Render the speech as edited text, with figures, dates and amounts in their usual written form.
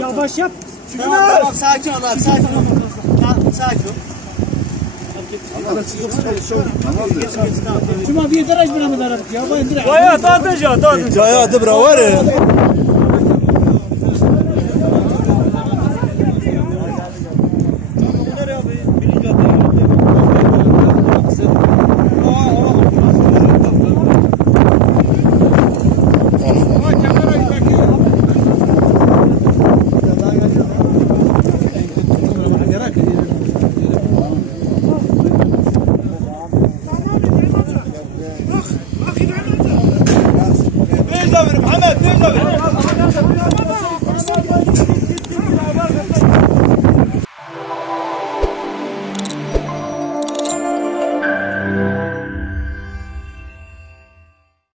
Yavaş yap. Tamam sakin ol abi sakin ol. Sakin ol. Cuma bir deraj bana mı darab? Ya ben direkt. Bayağı tadınca. Caya adı bra var ya.